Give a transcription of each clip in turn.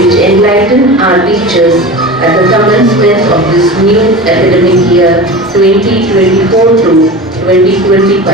which enlighten our teachers at the commencement of this new academic year 2024 to 2025.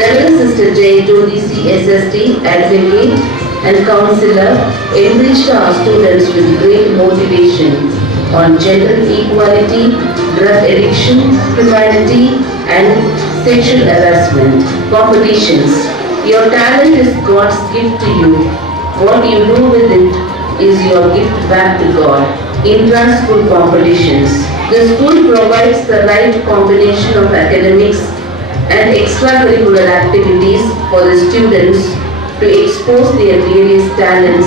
Reverend Sister J. Jodi CSST, Advocate and Counselor, enriched our students with great motivation on gender equality, drug addiction, humanity, and sexual harassment. Competitions. Your talent is God's gift to you. What you do with it is your gift back to God. Intra-school competitions. The school provides the right combination of academics and extracurricular activities for the students to expose their various talents,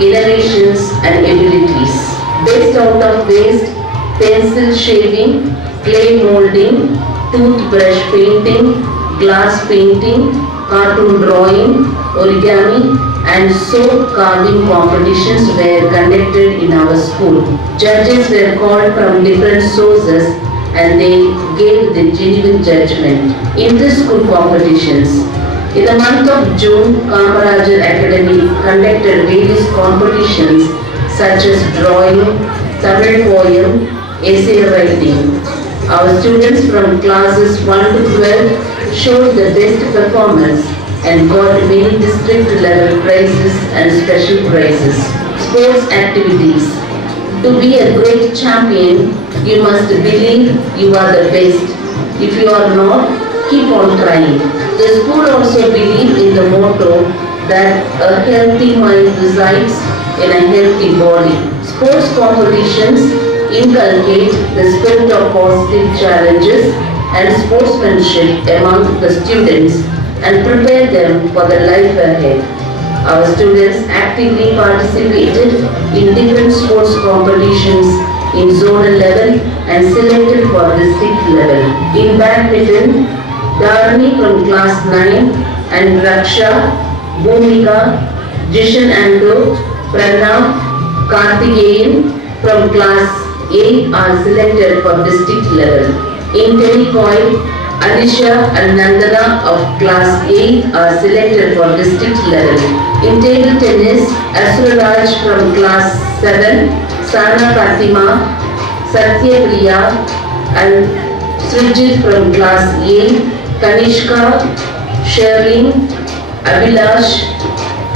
innovations, and abilities. Based out of waste, pencil shaving, clay molding, toothbrush painting, glass painting, cartoon drawing, origami, and soap carving competitions were conducted in our school. Judges were called from different sources and they gave the genuine judgment. Inter-school competitions. In the month of June, Kamarajar Academy conducted various competitions such as drawing, Tamil poem, essay writing. Our students from classes 1 to 12 showed the best performance and got many district level prizes and special prizes. Sports activities. To be a great champion, you must believe you are the best. If you are not, keep on trying. The school also believed in the motto that a healthy mind resides in a healthy body. Sports competitions inculcate the spirit of positive challenges and sportsmanship among the students and prepare them for the life ahead. Our students actively participated in different sports competitions in zonal level and selected for district level. In badminton, Dharani from class 9 and Raksha, Bhumika, Jishan Ando, Pranav, Karthikeyan from class 8 are selected for district level. In telecoil, Alisha and Nandana of class 8 are selected for district level. In table tennis, Asuraj from class 7, Sana Fatima, Satya Priya and Srijit from class 8, Kanishka, Sherlin, Abhilash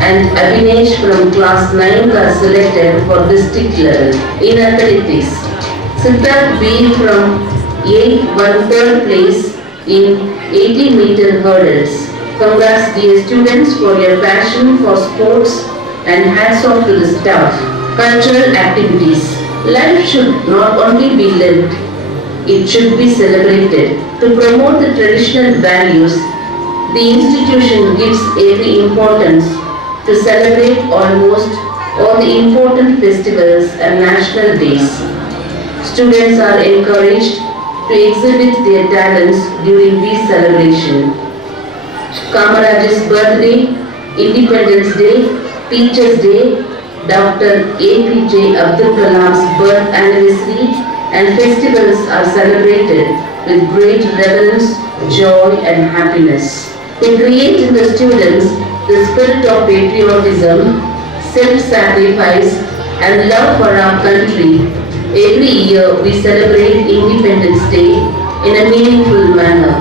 and Abhinesh from class 9 are selected for district level. In athletics, Siddharth B from 8 won third place in 80-meter hurdles. Congrats dear students for your passion for sports and hats off to the staff. Cultural activities. Life should not only be lived, it should be celebrated. To promote the traditional values, the institution gives every importance to celebrate almost all the important festivals and national days. Students are encouraged to exhibit their talents during these celebrations. Kamaraj's birthday, Independence Day, Teachers' Day, Dr. APJ Abdul Kalam's birth anniversary and festivals are celebrated with great reverence, joy and happiness. They create in the students the spirit of patriotism, self-sacrifice and love for our country. Every year we celebrate Independence Day in a meaningful manner.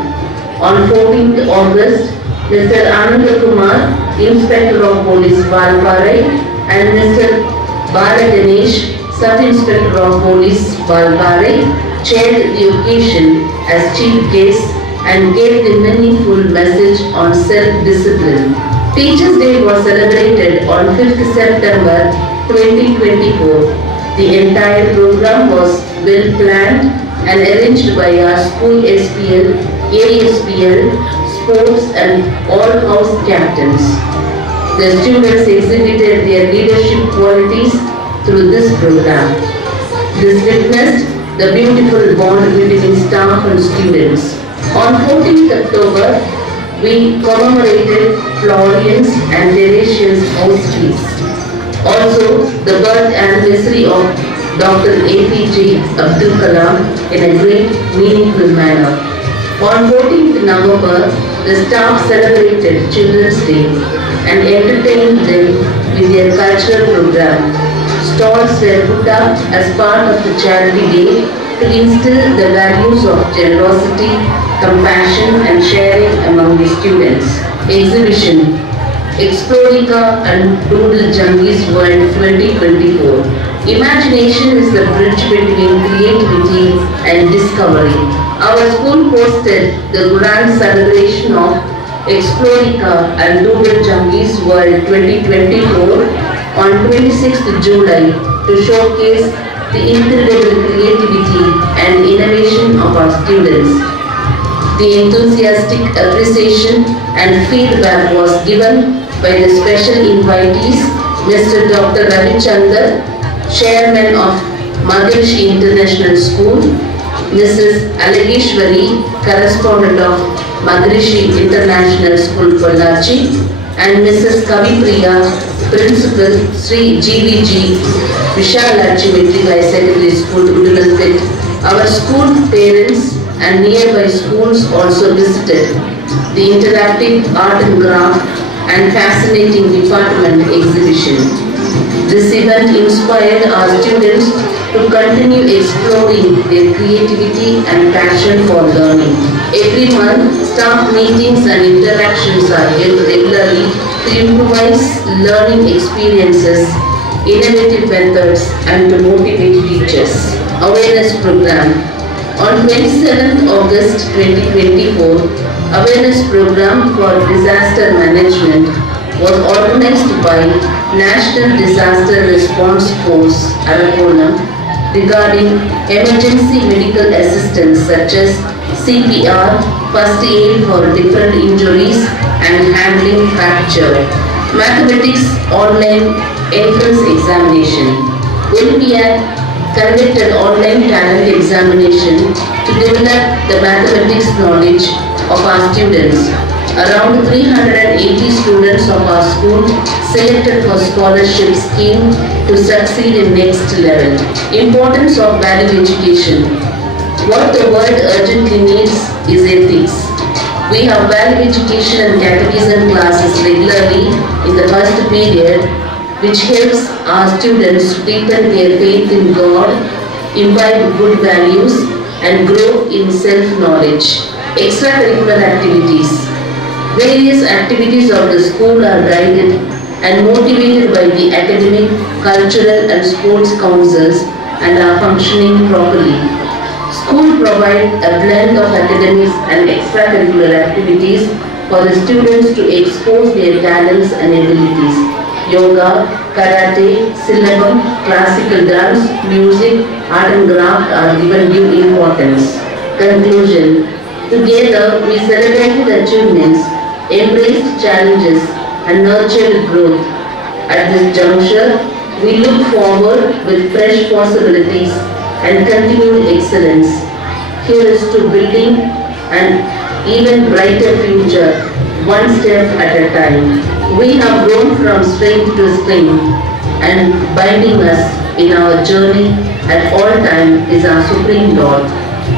On 14th August, Mr. Ananda Kumar, Inspector of Police Valparai and Mr. Bala Ganesh, Sub-Inspector of Police Valparai, chaired the occasion as chief guest and gave the meaningful message on self-discipline. Teachers' Day was celebrated on 5th September 2024. The entire program was well planned and arranged by our school SPL, ASPL, sports and all house captains. The students exhibited their leadership qualities through this program. This witnessed the beautiful bond between staff and students. On 14th October, we commemorated Florian's and Teresian's house feast. Also, the birth anniversary of Dr. APJ Abdul Kalam in a great meaningful manner. On 14th November, the staff celebrated Children's Day and entertained them with their cultural program. stalls were put up as part of the charity day to instill the values of generosity, compassion and sharing among the students. Exhibition Explorica and Doodle Junkies World 2024. Imagination is the bridge between creativity and discovery. Our school hosted the grand celebration of Explorica and Doodle Junkies World 2024 on 26th July to showcase the incredible creativity and innovation of our students. The enthusiastic appreciation and feedback was given by the special invitees, Mr. Dr. Ravi Chandar, Chairman of Maharishi International School, Mrs. Alageshwari, Correspondent of Maharishi International School, Pollachi, and Mrs. Kavi Priya, Principal, Sri GVG, Vishalachi Metrikai Secondary School, Udalapet. Our school parents and nearby schools also visited the interactive art and craft and fascinating department exhibition. This event inspired our students to continue exploring their creativity and passion for learning. Every month, staff meetings and interactions are held regularly to improvise learning experiences, innovative methods, and to motivate teachers. Awareness program. On 27th August 2024, awareness program for disaster management was organized by National Disaster Response Force, Arakonam, regarding emergency medical assistance such as CPR, first aid for different injuries and handling fracture. Mathematics online entrance examination. Olympiad conducted online talent examination to develop the mathematics knowledge of our students. Around 380 students of our school selected for scholarship scheme to succeed in next level. Importance of value education. What the world urgently needs is ethics. We have value education and catechism classes regularly in the first period, which helps our students to deepen their faith in God, imbibe good values, and grow in self-knowledge. Extracurricular activities. Various activities of the school are guided and motivated by the academic, cultural, and sports councils and are functioning properly. School provides a blend of academics and extracurricular activities for the students to expose their talents and abilities. Yoga, karate, syllabum, classical dance, music, art and craft are given due importance. Conclusion. Together we celebrated achievements, embraced challenges and nurtured growth. At this juncture, we look forward with fresh possibilities and continued excellence. Here is to building an even brighter future, one step at a time. We have grown from strength to strength, and binding us in our journey at all times is our Supreme Lord,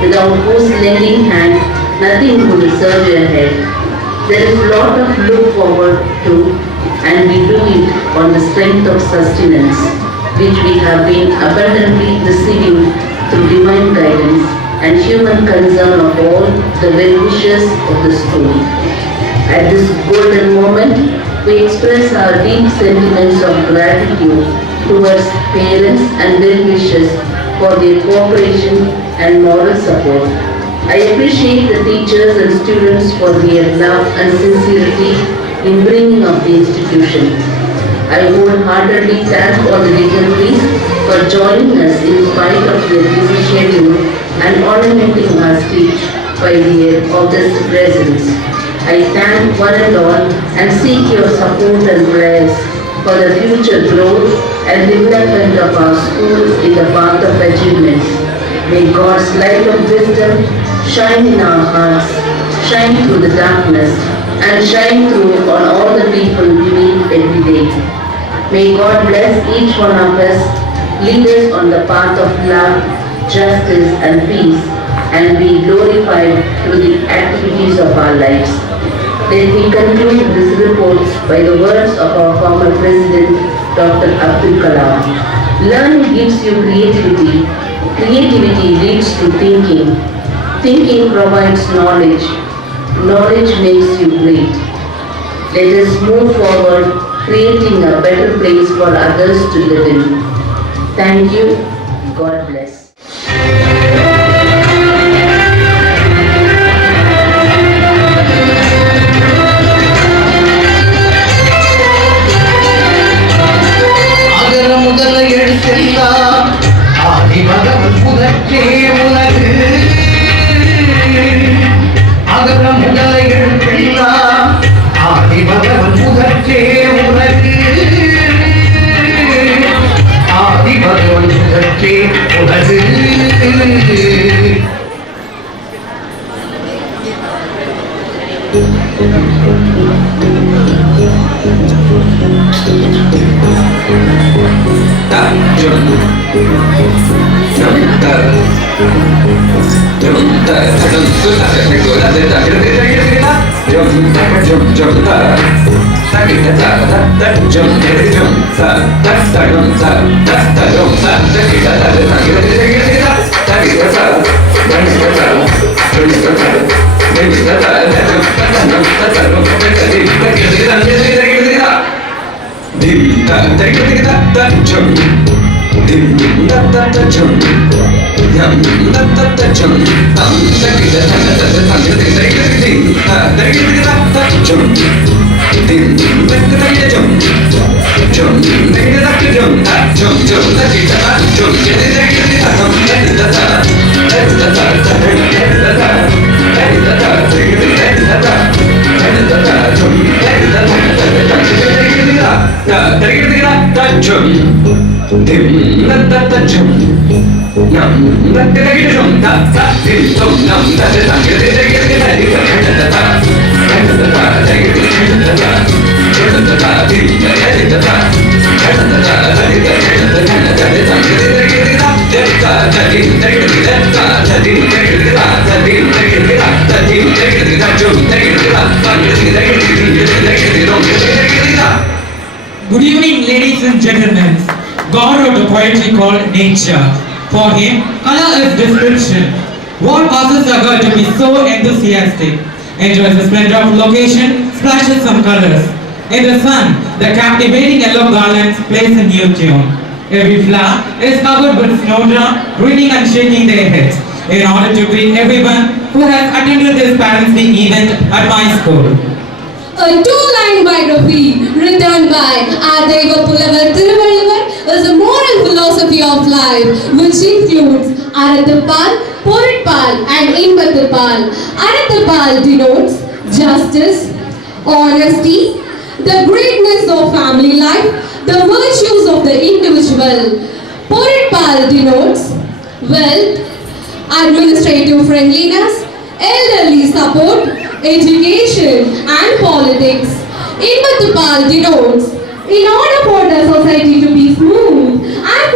without whose lending hand nothing would surge ahead. There is a lot of look forward to, and we do it on the strength of sustenance, which we have been abundantly receiving through divine guidance and human concern of all the well-wishers of the school. At this golden moment, we express our deep sentiments of gratitude towards parents and well-wishers for their cooperation and moral support. I appreciate the teachers and students for their love and sincerity in bringing up the institution. I wholeheartedly thank all the dignitaries for joining us in spite of their busy schedule and ornamenting our stage by their august presence. I thank one and all and seek your support and prayers for the future growth and development of our school in the path of achievements. May God's light of wisdom shine in our hearts, shine through the darkness, and shine through on all the people we meet every day. May God bless each one of us, lead us on the path of love, justice, and peace, and be glorified through the activities of our lives. Let me conclude this report by the words of our former President, Dr. Abdul Kalam. Learning gives you creativity. Creativity leads to thinking. Thinking provides knowledge. Knowledge makes you great. Let us move forward, creating a better place for others to live in. Thank you. God bless. அகர முதல எழுத்தெல்லாம் ஆதி பகவன் முதற்றே உலகு. அகர முதல எழுத்தெல்லாம் ஆதி பகவன் முதற்றே உலகு. ஆதி பகவன் முதற்றே உலகு. Good evening, ladies and gentlemen. God wrote a poetry called Nature. For him, color is description. What causes a girl to be so enthusiastic? Enjoys the splendor of location, splashes some colors. In the sun, the captivating yellow garlands plays a new tune. Every flower is covered with snowdrop, grinning and shaking their heads in order to greet everyone who has attended this parents' day event at my school. A two-line biography written by Adaiva Pulavar Thiruvalluvar is a moral philosophy of life which includes Arathapal, Poritpal and Inbathapal. Arathapal denotes justice, honesty, the greatness of family life, the virtues of the individual. Poritpal denotes wealth, administrative friendliness, elderly support, education and politics. Inbathapal denotes in order for the society to be smooth and